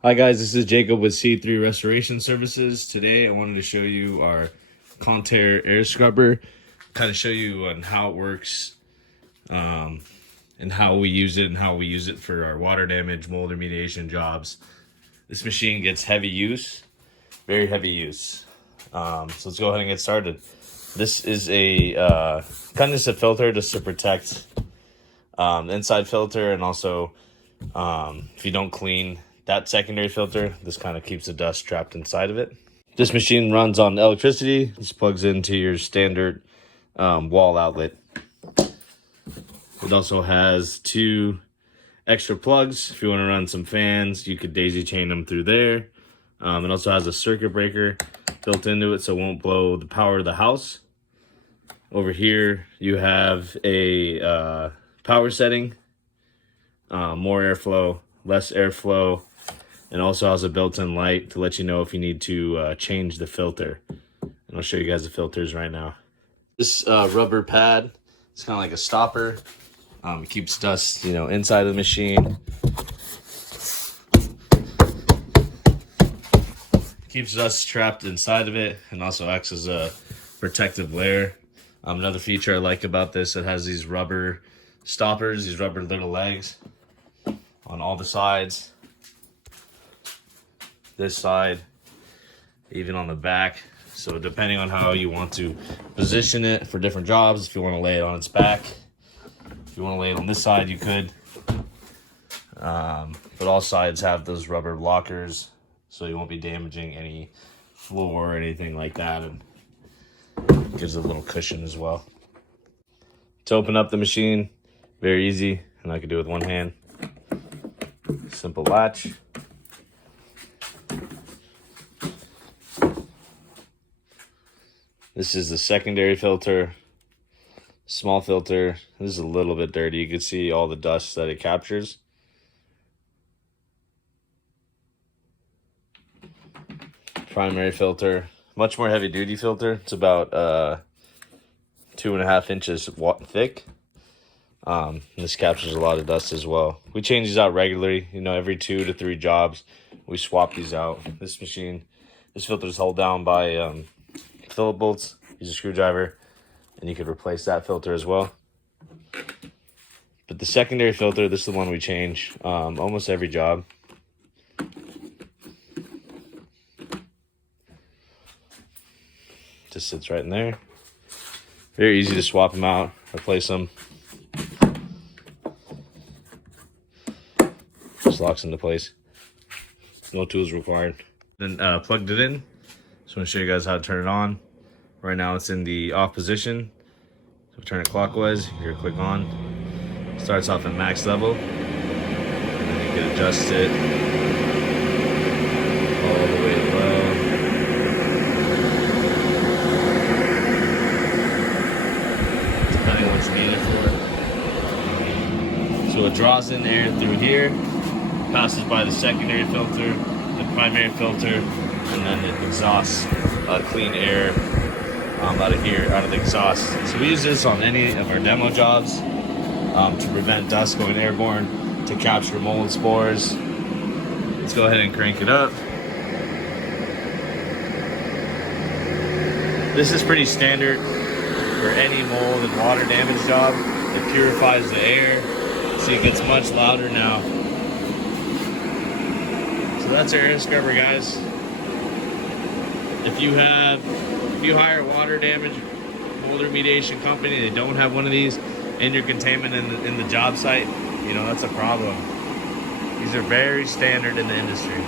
Hi guys, this is Jacob with C3 Restoration Services. Today I wanted to show you our Contair air scrubber, kind of show you on how it works, and how we use it for our water damage, mold remediation jobs. This machine gets heavy use, very heavy use. So let's go ahead and get started. This is a condensate filter just to protect the inside filter, and also if you don't clean that secondary filter, this kind of keeps the dust trapped inside of it. This machine runs on electricity. This plugs into your standard wall outlet. It also has 2 extra plugs. If you want to run some fans, you could daisy chain them through there. It also has a circuit breaker built into it so it won't blow the power to the house. Over here you have a power setting, more airflow, less airflow, and also has a built-in light to let you know if you need to change the filter. And I'll show you guys the filters right now. This rubber pad, it's kind of like a stopper. It keeps dust, inside of the machine. Keeps dust trapped inside of it, and also acts as a protective layer. Another feature I like about this, it has these rubber stoppers, these rubber little legs on all the sides. This side, even on the back. So depending on how you want to position it for different jobs, if you want to lay it on its back, if you want to lay it on this side, you could. But all sides have those rubber blockers, so you won't be damaging any floor or anything like that, and gives a little cushion as well. To open up the machine, very easy, and I can do it with one hand. Simple latch. This is the secondary filter, small filter. This is a little bit dirty. You can see all the dust that it captures. Primary filter, much more heavy duty filter. It's about 2.5 inches thick. This captures a lot of dust as well. We change these out regularly, every 2 to 3 jobs. We swap these out. This filter is held down by Phillips bolts. Use a screwdriver, and you could replace that filter as well. But the secondary filter, this is the one we change almost every job. Just sits right in there. Very easy to swap them out, replace them. Just locks into place. No tools required. Then plugged it in. Just want to show you guys how to turn it on. Right now it's in the off position. So turn it clockwise, you're gonna click on. Starts off at max level. And then you can adjust it all the way low. Depending on what you need it for. So it draws in air through here, passes by the secondary filter, the primary filter, and then it exhausts clean air out of here, out of the exhaust. So we use this on any of our demo jobs to prevent dust going airborne, to capture mold spores. Let's go ahead and crank it up. This is pretty standard for any mold and water damage job. It purifies the air, so it gets much louder now. So that's our air scrubber, guys. If you hire a water damage mold remediation company, they don't have one of these in your containment in the job site, that's a problem. These are very standard in the industry.